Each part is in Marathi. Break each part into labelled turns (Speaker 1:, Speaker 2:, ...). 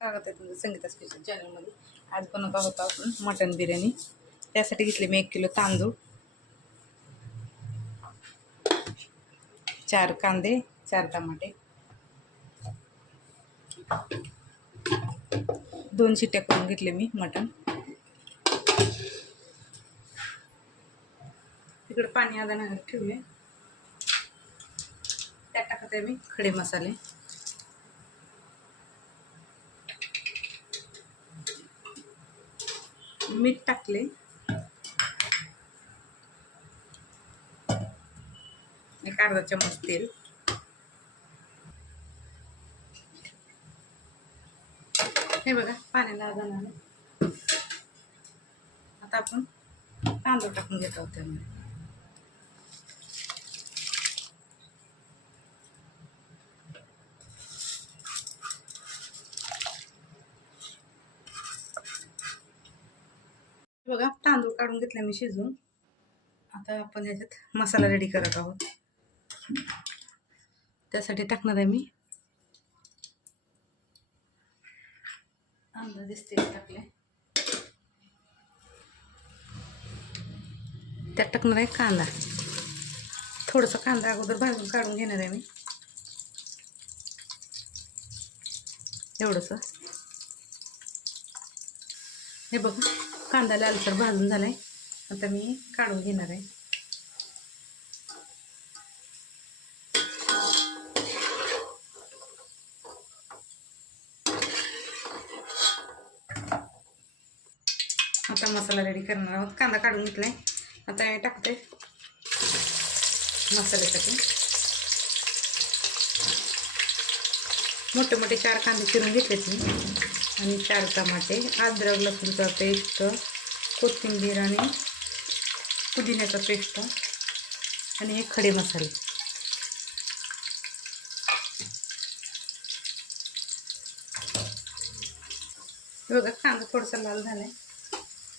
Speaker 1: स्वागत आहे तुमचं संगीता स्पेशल चॅनलमध्ये आज बनवत आहोत आपण मटन बिर्याणी. त्यासाठी घेतले मी एक किलो तांदूळ चार कांदे चार टमाटे दोन शिट्ट्या करून घेतले मी मटण. तिकडे पाणी आदा नाही ठेवले त्यात टाकत आहे मी खडे मसाले. मीठ टाकले. एक अर्धा चमच तेल. हे बघा पाण्याला जाणार आता आपण तांदूळ टाकून घेत आहोत त्यामध्ये हे बघा तांदूळ काढून घेतला मी शिजवून. आता आपण याच्यात मसाला रेडी करत आहोत. त्यासाठी टाकणार आहे मी. अंदाजे तेल टाकले त्यात टाकणार आहे कांदा. थोडासा कांदा अगोदर भाजून काढून घेणार आहे मी. एवढंसं. हे बघा. कांदा लालसर भाजून झालाय. आता मी काढून घेणार आहे. आता मसाला रेडी करणार आहोत. कांदा काढून घेतलाय. आता टाकते. मसाल्यासाठी. मोठे मोठे चार कांदे चिरून घेतलेत मी आणि चार टमाटे अद्रक लसूणचा पेस्ट कोथिंबीर आणि पुदिन्याचा पेस्ट आणि हे खडे मसाले. बघा कांदा थोडासा लाल झालाय.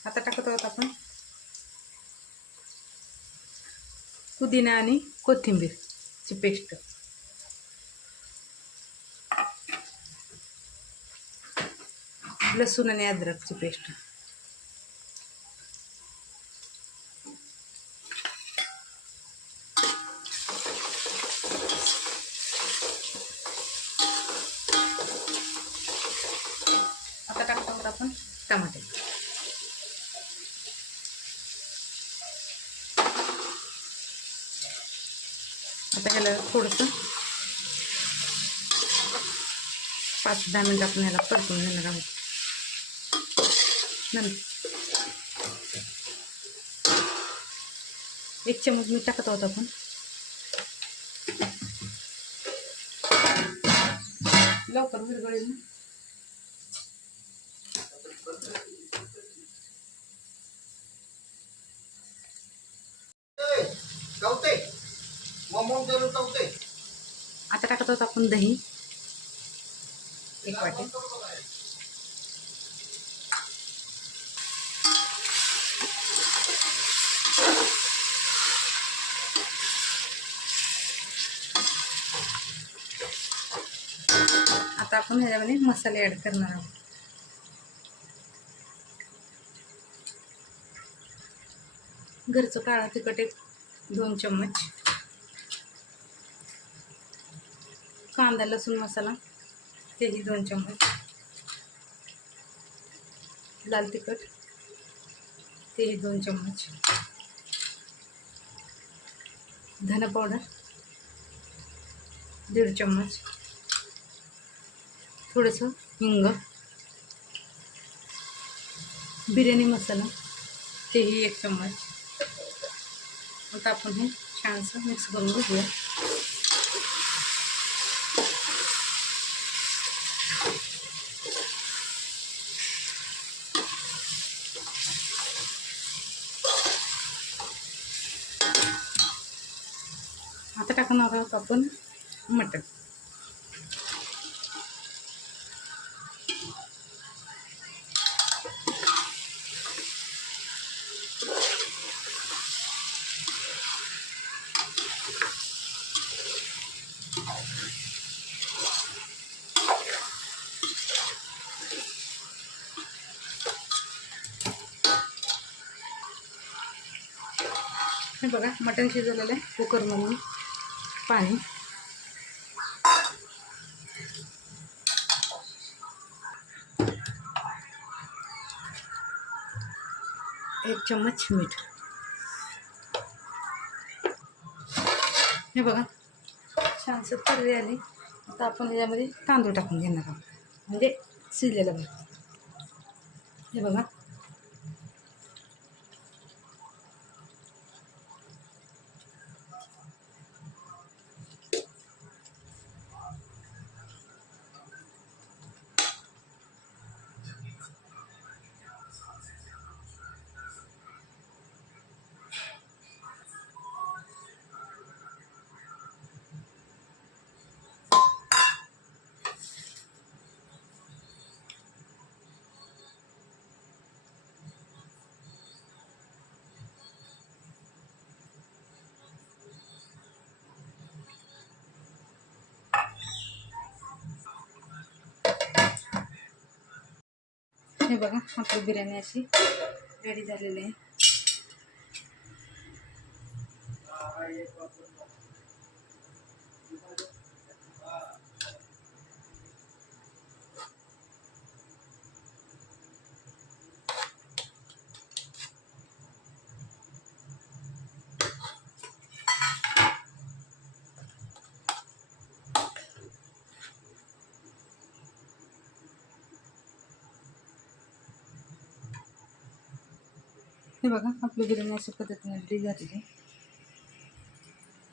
Speaker 1: आता टाकत आहोत आपण पुदिना आणि कोथिंबीरची पेस्ट. लसूण आणि अद्रकची पेस्ट. आता टाकतो आहोत आपण टमाटे. आता ह्याला थोडंसं पाच दहा मिनिट आपण ह्याला परतून घेणार आहोत. एक चमच मीठ टाकत आहोत आपण लवकर विरगळेल आता टाकत आहोत आपण दही एक वाटी आता आपण ह्याच्यामध्ये मसाले ॲड करणार आहोत. घरचं काळा तिखट एक दोन चम्मच. कांदा लसूण मसाला तेही दोन चम्मच. लाल तिखट तेही दोन चम्मच. धन पावडर दीड चम्मच. थोडंसं हिंग बिर्याणी मसाला तेही एक चम्मच. आता आपण हे छानसं मिक्स करून घेऊया. आता टाकणार आहोत आपण मटण. हे बघा मटण शिजवलेलं आहे कुकरमधून पाणी. एक चम्मच मीठ. हे बघा छानसं तर्री आली. आता आपण याच्यामध्ये तांदूळ टाकून घेणार आहोत. म्हणजे शिजलेलं भात. हे बघा. हे बघा आपली बिर्याणी अशी रेडी झालेली आहे. हे बघा आपली बिर्याणी अशा पद्धतीने रेडी झालेली. आहे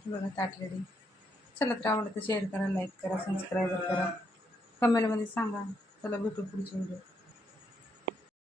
Speaker 1: हे बघा ताट रेडी चला तर आवडतं शेअर करा लाईक करा सबस्क्राईब करा. कमेंटमध्ये सांगा. चला भेटू पुढच्या व्हिडिओ